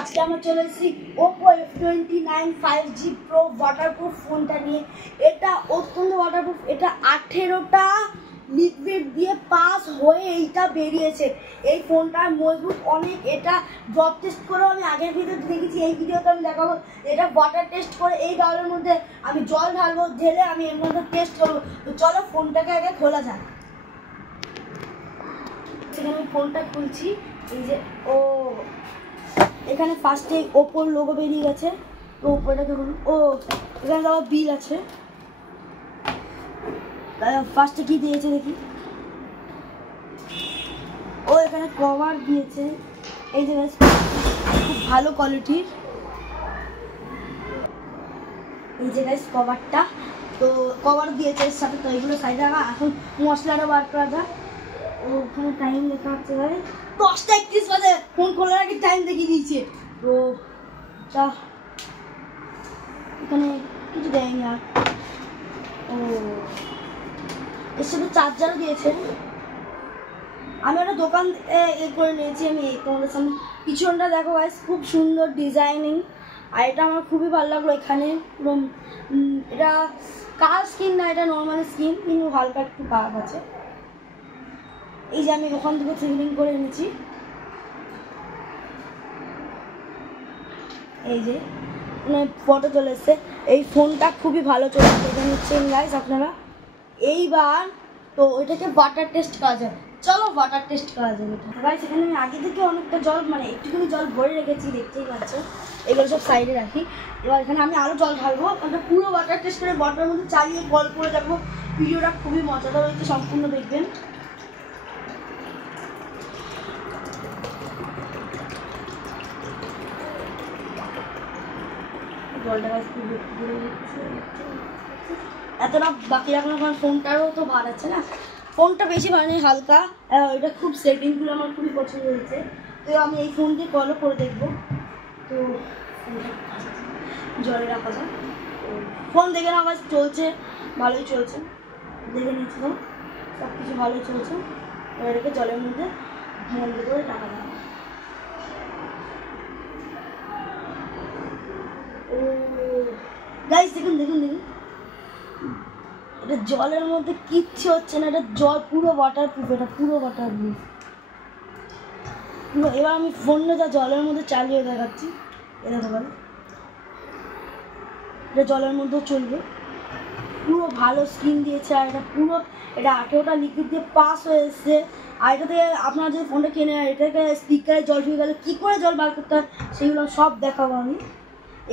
আজকে আমরা চলে এসেছি Oppo F29 5G Pro waterproof ফোনটা নিয়ে। এটা অত্যন্ত ওয়াটারপ্রুফ। এটা 18টা লিকুইড দিয়ে পাস হয়ে এইটা বেরিয়েছে। এই ফোনটার মজবুত অনেক। এটা ড্রপ টেস্ট করেও আমি আগের ভিডিওতে দেখেছি, এই ভিডিওতে আমি দেখাবো। এটা ওয়াটার টেস্ট করে এই গালের মধ্যে আমি জল ঢালবো, ঢেলে আমি এর মধ্যে টেস্ট করবো। তো চলো ফোনটাকে আগে খোলা যাক। সেখানে আমি ফোনটা খুলছি। এই যে এখানে ফার্স্টে ওপোর লোগো বেরিয়ে গেছে। তো ওপোটাকে বলুন। এখানে আবার বিল আছে। ফার্স্টে কি দিয়েছে দেখি। এখানে কভার দিয়েছে। এই যে খুব ভালো কোয়ালিটির। এই যে গাইস কভারটা। তো কভার দিয়েছে এর সাথে। তো এগুলো সাইডে রাখা। এখন মশলাটা বার করা যাক। ওখানে টাইম লেখা আছে ভাই 10:31 বাজে। ফোন খোলার আগে টাইম দেখিয়ে দিয়েছে। তো এখানে কিছু দেয়নি আর। এর সাথে চার্জারও দিয়েছে। আমি একটা দোকান করে নিয়েছি। আমি তোমাদের সামনে পিছনটা দেখো গাইস, খুব সুন্দর ডিজাইনিং। আর এটা আমার খুবই ভালো লাগলো। এখানে এটা কার স্কিন না, এটা নর্মাল স্কিন, কিন্তু হালকা একটু কাজ আছে। এই যে আমি ওখান থেকে থ্রিলিং করে এনেছি। এই যে ফটো চলে এসছে। এই ফোনটা খুবই ভালো চলে দেখে নিচ্ছেন গাইস আপনারা। এইবার তো ওইটাকে ওয়াটার টেস্ট করা যায়। চলো ওয়াটার টেস্ট করা যাবে। গাইস এখানে আমি আগে থেকে অনেকটা জল, একটুখানি জল ভরে রেখেছি, দেখতেই পাচ্ছ। এগুলো সব সাইডে রাখি। এবার এখানে আমি আরও জল ঢালবো। ওটা পুরো ওয়াটার টেস্ট করে বটলের মধ্যে চালিয়ে কল করে যাবো। ভিডিওটা খুবই মজাদার হয়েছে, সম্পূর্ণ দেখবেন। জলটা এতটা বাকি রাখলাম কারণ ফোনটারও তো ভার আছে না। ফোনটা বেশি ভার নেই, হালকা। এটা খুব সেটিংগুলো আমার খুবই পছন্দ হয়েছে। তো আমি এই ফোন দিয়ে কলও করে দেখবো। তো জলে রাখা যায়। ফোন দেখে না আবার চলছে, ভালোই চলছে। দেখে নিচ্ছিলাম সব কিছু ভালোই চলছে। এবার এটাকে জলের মধ্যে বন্ধ করে রাখা যায়। গাইস দেখুন দেখুন দেখুন, এটা জলের মধ্যে কিচ্ছু হচ্ছে না। এটা জল পুরো ওয়াটারপ্রুফ। এটা পুরো ওয়াটারপ্রুফ পুরো। এবার আমি ফোনটা যা জলের মধ্যে চালিয়ে দেখাচ্ছি। এটা দেখো, এটা জলের মধ্যেও চলবে। পুরো ভালো স্ক্রিন দিয়েছে। আর এটা 18টা লিকুইড দিয়ে পাস হয়ে এসছে। আর এটাতে আপনারা যদি ফোনটা কেনে, এটাকে স্পিকারে জল ঢুকে গেলে কী করে জল বার করতে হয় সেগুলো সব দেখাবো আমি।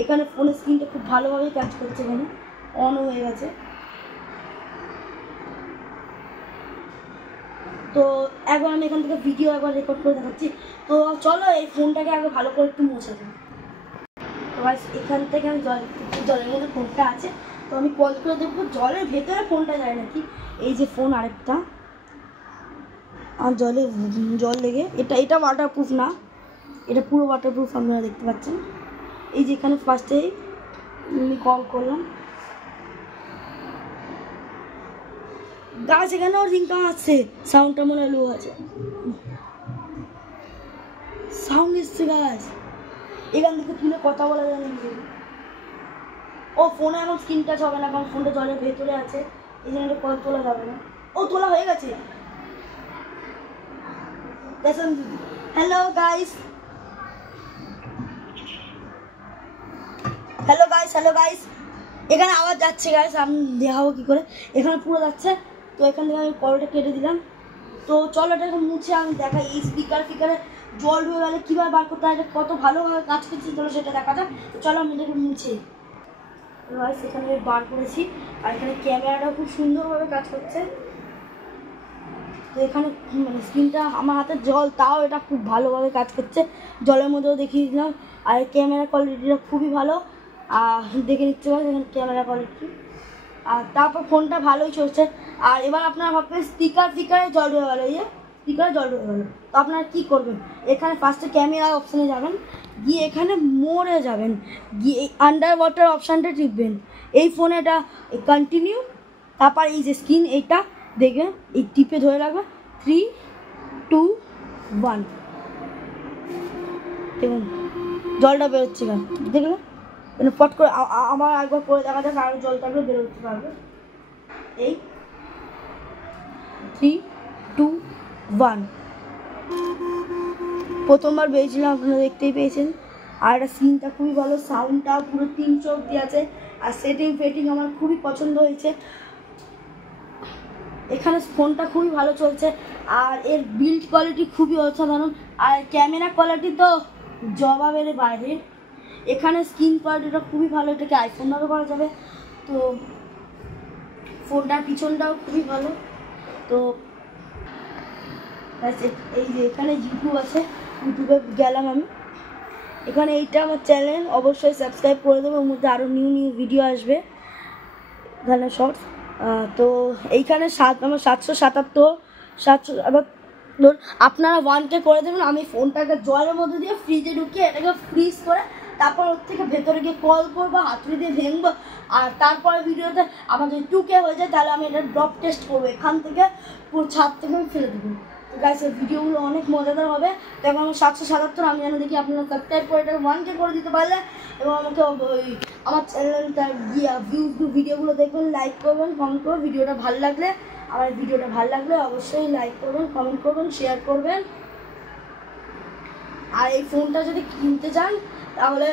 এখানে ফোনের স্ক্রিনটা খুব ভালোভাবেই কাজ করছে। এখানে অনও হয়ে গেছে। তো একবার আমি এখান থেকে ভিডিও একবার রেকর্ড করে দেখাচ্ছি। তো চলো এই ফোনটাকে আগে ভালো করে একটু মুছে দিই। তো এখান থেকে আমি জলের মধ্যে ফোনটা আছে। তো আমি কল করে দেখবো জলের ভেতরে ফোনটা যায় নাকি। এই যে ফোন আরেকটা, আর জল লেগে এটা ওয়াটারপ্রুফ না, এটা পুরো ওয়াটারপ্রুফ। আপনারা দেখতে পাচ্ছেন। এই যে এখানে ফার্স্টেই আমি কল করলাম। গাছ এখানেও রিংটন আসছে। সাউন্ডটা মনে হয় লো আছে। সাউন্ড এসছে গাছ। এখান থেকে তুলে কথা বলা যায় না। ফোনে এখন স্ক্রিন টাচ হবে না, কারণ ফোনটা জলের ভেতরে আছে। এই জন্য কল তোলা যাবে না। তোলা হয়ে গেছে। Hello guys, hello guys. এখানে আওয়াজ যাচ্ছে গাইস, আমি দেখাবো কী করে। এখানে পুরো যাচ্ছে। তো এখান থেকে আমি কলটা কেটে দিলাম। তো চলো এটাকে মুছে আমি দেখাই। এই ফিকারে জল ঢুকে গেলে কীভাবে বার করতে হয়, এটা কত ভালোভাবে কাজ করছে চলো সেটা দেখা যাক। তো চলো আমি এটাকে মুছে গাইস। এখানে বার করেছি। আর এখানে ক্যামেরাটাও খুব সুন্দরভাবে কাজ করছে। তো এখানে স্ক্রিনটা আমার হাতে জল, তাও এটা খুব ভালোভাবে কাজ করছে। জলের মধ্যেও দেখিয়ে দিলাম। আর ক্যামেরা কোয়ালিটিটা খুবই ভালো। আর দেখে নিচ্ছে পারেন এখানে ক্যামেরা কোয়ালিটি। আর তারপর ফোনটা ভালোই চলছে। আর এবার আপনারা ভাববেন স্পিকারে জল ঢুকে গেলো। এই যে স্পিকারে জল ঢুকে গেলো। তো আপনারা কী করবেন, এখানে ফার্স্টে ক্যামেরা অপশানে যাবেন, গিয়ে এখানে মোড়ে যাবেন, গিয়ে এই আন্ডার ওয়াটার অপশানটা টিপবেন। এই ফোনে এটা কন্টিনিউ। তারপর এই যে স্ক্রিন, এইটা দেখবেন, এই টিপে ধরে রাখবেন। 3, 2, 1 দেখুন জলটা বেরোচ্ছে কেন দেখলে, মানে ফট করে আমার একবার করে দেখা যাক আরও জলটা বেরোতে পারবে। এই 3, 2, 1 প্রথমবার বেরিয়েছিলাম, আপনারা দেখতেই পেয়েছেন। আর একটা সিনটা খুবই ভালো, সাউন্ডটা পুরো 300 অব্দি আছে, আর সেটিং ফেটিং আমার খুবই পছন্দ হয়েছে। এখানে ফোনটা খুবই ভালো চলছে, আর এর বিল্ড কোয়ালিটি খুবই অসাধারণ, আর ক্যামেরা কোয়ালিটি তো জবাবের বাইরে। এখানে স্ক্রিন কোয়ালিটিটা খুবই ভালো, এটাকে আইফোনভাবে করা যাবে। তো ফোনটার পিছনটাও খুবই ভালো। তো এই যে এখানে ইউটিউব আছে, ইউটিউবে গেলাম আমি, এখানে এইটা আমার চ্যানেল, অবশ্যই সাবস্ক্রাইব করে দেবো, ওর মধ্যে আরও নিউ ভিডিও আসবে এখানে শর্টস। তো এইখানে আমার 777 ধরুন আপনারা 1K করে দেবেন। আমি ফোনটাকে জলের মধ্যে দিয়ে ফ্রিজে ঢুকিয়ে এটাকে ফ্রিজ করে তারপর ওর থেকে ভেতরে গিয়ে কল করবো, হাতুড়ি দিয়ে ভেঙবো, আর তারপরে ভিডিওতে আমার যদি 2K হয়ে যায় তাহলে আমি এটা ড্রপ টেস্ট করবো, এখান থেকে পুরো ছাদ থেকে আমি ফেলে দেবো। তো গাইস এই ভিডিওগুলো অনেক মজাদার হবে। তো এখন আমার 777, আমি যেন দেখি আপনারা সাবস্ক্রাইব করে এটাকে 1K করে দিতে পারলে, এবং আমাকে আমার চ্যানেলটা ভিডিওগুলো দেখবেন, লাইক করবেন, কমেন্ট করবেন। ভিডিওটা ভালো লাগলে অবশ্যই লাইক করবেন, কমেন্ট করবেন, শেয়ার করবেন। আর এই ফোনটা যদি কিনতে চান তাহলে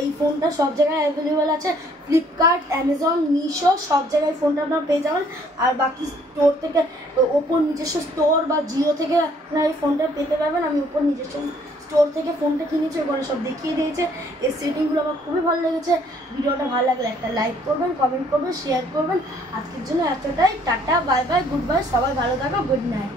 এই ফোনটা সব জায়গায় অ্যাভেলেবেল আছে, ফ্লিপকার্ট, অ্যামাজন, মিশো, সব জায়গায় ফোনটা আপনারা পেয়ে যাবেন। আর বাকি স্টোর থেকে, ওপর নিজস্ব স্টোর বা জিও থেকে আপনারা এই ফোনটা পেতে পারবেন। আমি ওপর নিজস্ব স্টোর থেকে ফোনটা কিনেছি, ওখানে সব দেখিয়ে দিয়েছে। এই সেটিংগুলো আমার খুবই ভালো লেগেছে। ভিডিওটা ভালো লাগলে একটা লাইক করবেন, কমেন্ট করবেন, শেয়ার করবেন। আজকের জন্য এতটাই, tata, bye bye, good bye, সবাই ভালো থাকো, গুড নাইট।